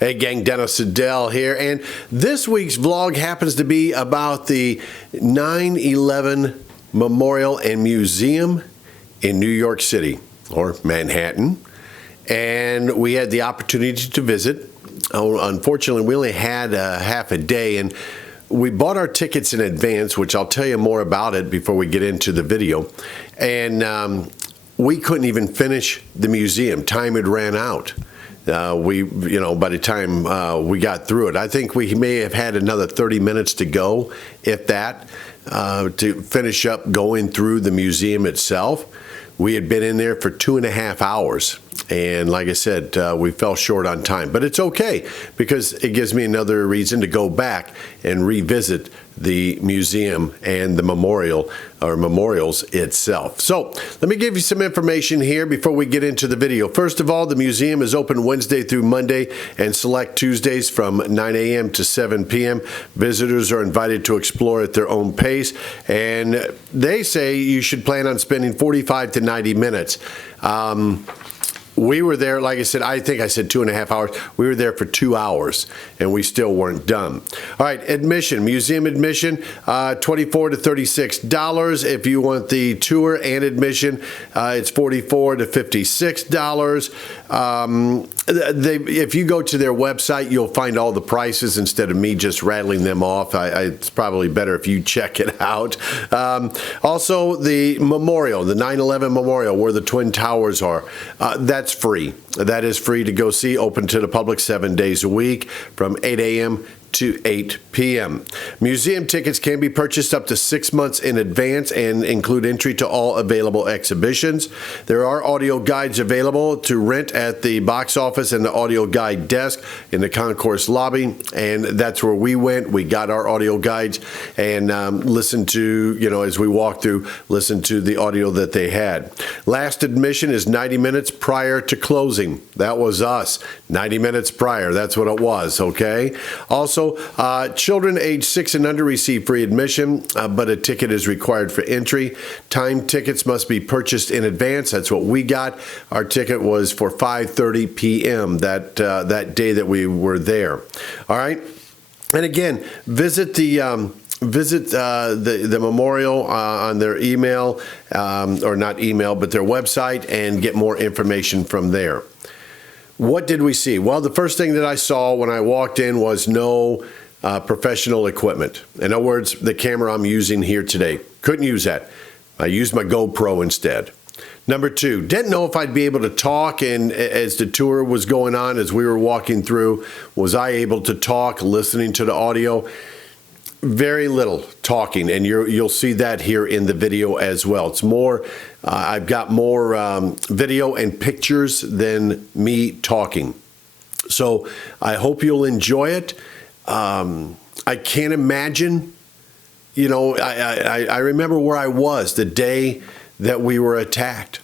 Hey gang, Dennis Siddell here, and this week's vlog happens to be about the 9/11 Memorial and Museum in New York City, or Manhattan, and we had the opportunity to visit. Unfortunately, we only had half a day, and we bought our tickets in advance, which I'll tell you more about it before we get into the video, and we couldn't even finish the museum. Time had ran out. By the time we got through it, I think we may have had another 30 minutes to go, if that, to finish up going through the museum itself. We had been in there for 2.5 hours. And like I said, we fell short on time. But it's okay, because it gives me another reason to go back and revisit the museum and the memorial, or memorials itself. So let me give you some information here before we get into the video. First of all, the museum is open Wednesday through Monday and select Tuesdays from 9 a.m. to 7 p.m. Visitors are invited to explore at their own pace, and they say you should plan on spending 45 to 90 minutes. We were there, like I said, I think I said 2.5 hours. We were there for 2 hours, and we still weren't done. All right, admission, museum admission, $24 to $36. If you want the tour and admission, it's $44 to $56. If you go to their website, you'll find all the prices instead of me just rattling them off. It's probably better if you check it out. Also, the memorial, the 9/11 Memorial, where the Twin Towers are, that's free. That is free to go see, open to the public 7 days a week from 8 a.m. to 8 p.m. Museum tickets can be purchased up to 6 months in advance and include entry to all available exhibitions. There are audio guides available to rent at the box office and the audio guide desk in the concourse lobby, and that's where we went. We got our audio guides and listened to, as we walked through, listened to the audio that they had. Last admission is 90 minutes prior to closing. That was us. 90 minutes prior. That's what it was, okay? Also, children age 6 and under receive free admission, but a ticket is required for entry. Time tickets must be purchased in advance. That's what we got. Our ticket was for 5:30 p.m. that day that we were there. All right, and again, visit the memorial on their email, or not email, but their website, and get more information from there. What did we see? Well, the first thing that I saw when I walked in was no professional equipment. In other words, the camera I'm using here today, couldn't use that. I used my GoPro instead. Number two, didn't know if I'd be able to talk, and as the tour was going on, as we were walking through, was I able to talk, listening to the audio? Very little talking, and you'll see that here in the video as well. It's more, I've got more video and pictures than me talking. So I hope you'll enjoy it. I can't imagine, I remember where I was the day that we were attacked.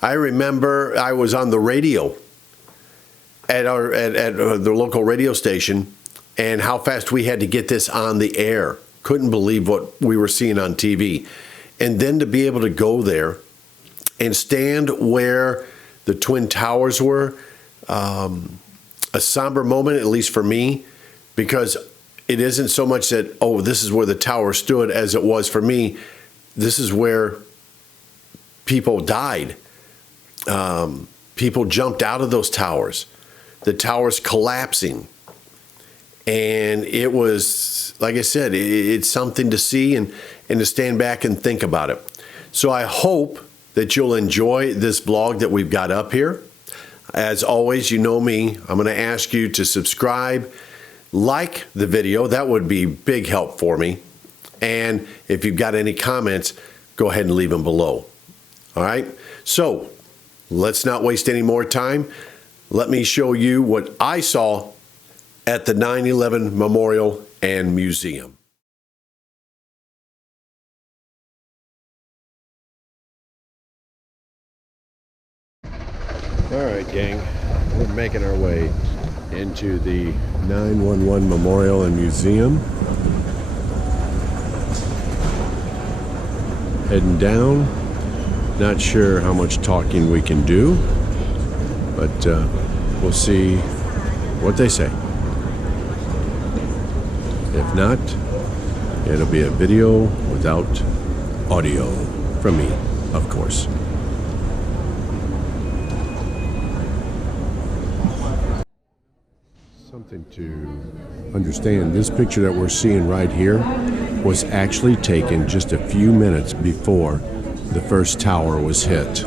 I remember I was on the radio at the local radio station, and how fast we had to get this on the air. Couldn't believe what we were seeing on TV. And then to be able to go there and stand where the Twin Towers were, a somber moment, at least for me, because it isn't so much that, oh, this is where the tower stood, as it was for me. This is where people died. People jumped out of those towers. The towers collapsing. And it was, like I said, it's something to see and to stand back and think about it. So I hope that you'll enjoy this vlog that we've got up here. As always, you know me, I'm going to ask you to subscribe, like the video. That would be big help for me. And if you've got any comments, go ahead and leave them below. All right? So let's not waste any more time. Let me show you what I saw at the 9/11 Memorial and Museum. All right, gang, we're making our way into the 9/11 Memorial and Museum. Heading down. Not sure how much talking we can do, but we'll see what they say. If not, it'll be a video without audio from me, of course. Something to understand, this picture that we're seeing right here was actually taken just a few minutes before the first tower was hit.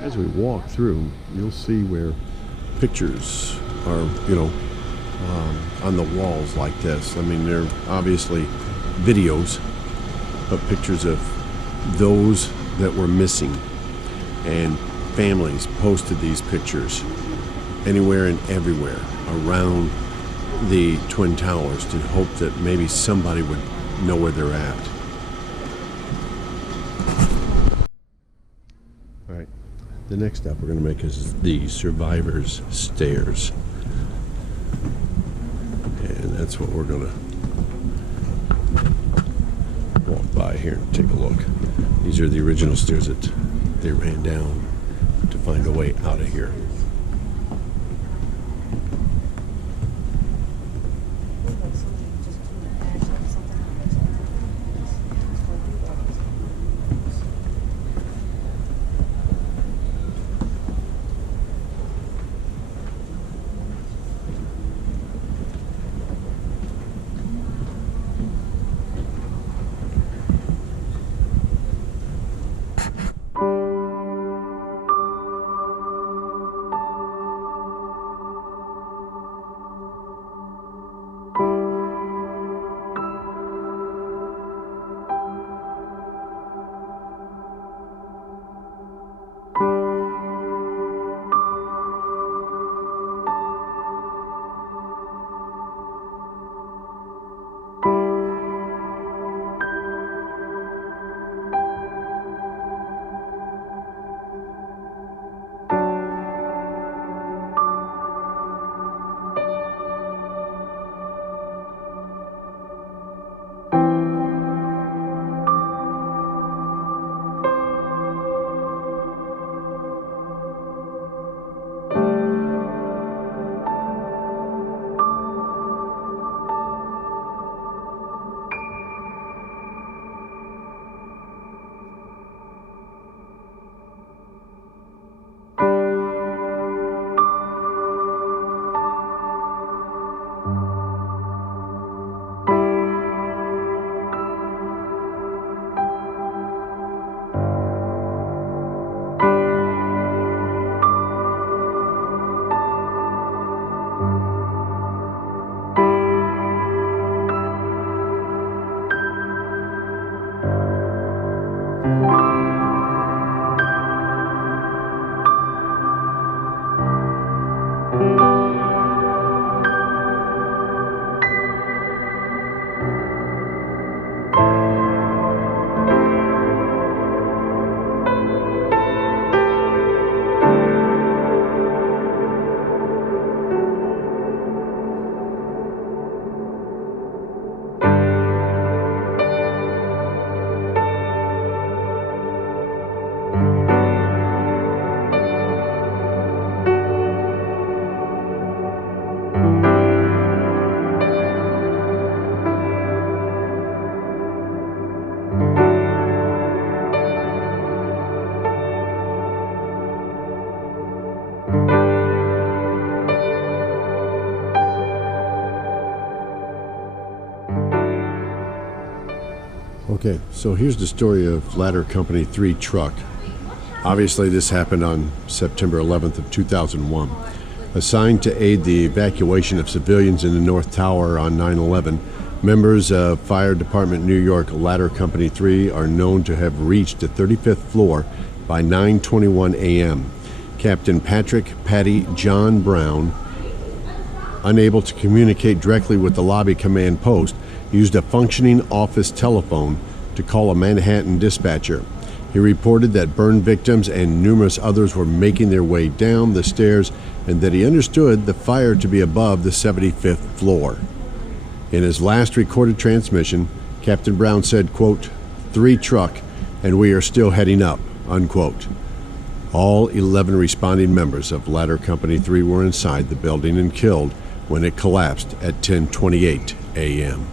As we walk through, you'll see where pictures are, on the walls like this. I mean, they're obviously videos, but pictures of those that were missing. And families posted these pictures anywhere and everywhere around the Twin Towers to hope that maybe somebody would know where they're at. All right, the next step we're going to make is the Survivors Stairs. And that's what we're going to walk by here and take a look. These are the original stairs that they ran down to find a way out of here. Okay, so here's the story of Ladder Company 3 truck. Obviously, this happened on September 11th of 2001. Assigned to aid the evacuation of civilians in the North Tower on 9/11, members of Fire Department New York Ladder Company 3 are known to have reached the 35th floor by 9:21 a.m. Captain Patrick "Patty" John Brown, unable to communicate directly with the lobby command post, used a functioning office telephone to call a Manhattan dispatcher. He reported that burn victims and numerous others were making their way down the stairs and that he understood the fire to be above the 75th floor. In his last recorded transmission, Captain Brown said, quote, "3 truck and we are still heading up," unquote. All 11 responding members of Ladder Company 3 were inside the building and killed when it collapsed at 10:28 a.m.